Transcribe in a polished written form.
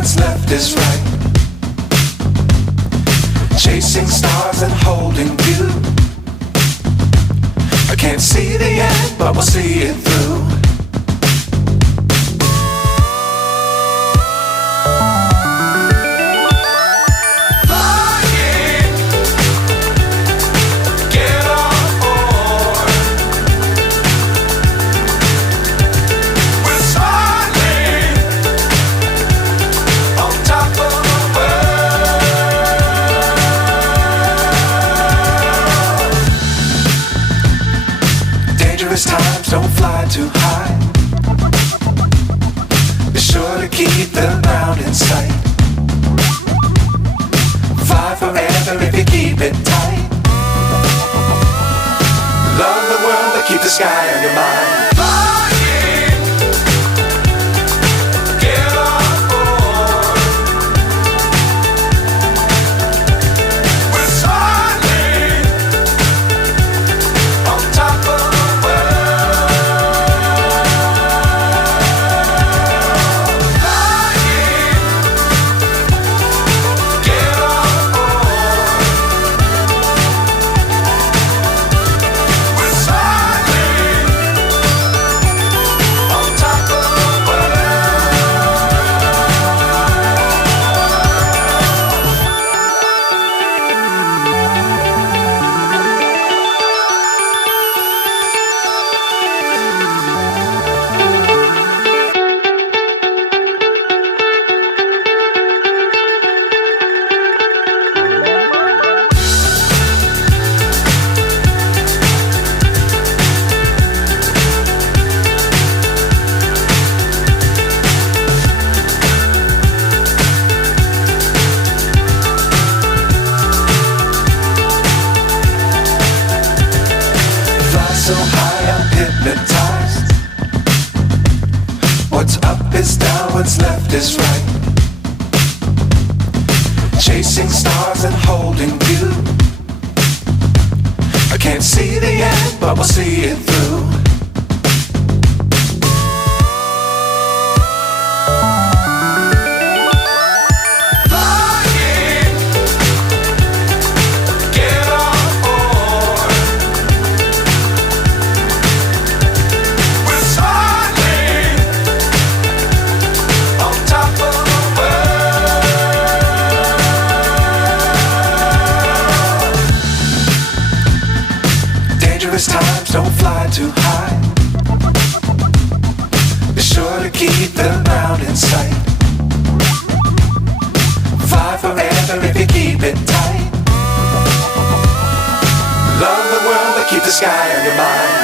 what's left is right. Chasing stars and holding you. I can't see the end, but we'll see it through. Times don't fly too high. Be sure to keep the ground in sight. Fly forever if you keep it tight. Love the world but keep the sky on your mind. So high I'm hypnotized. What's up is down, what's left is right. Chasing stars and holding you. I can't see the end, but we'll see it through. Times don't fly too high. Be sure to keep the ground in sight. Fly forever if you keep it tight. Love the world but keep the sky on your mind.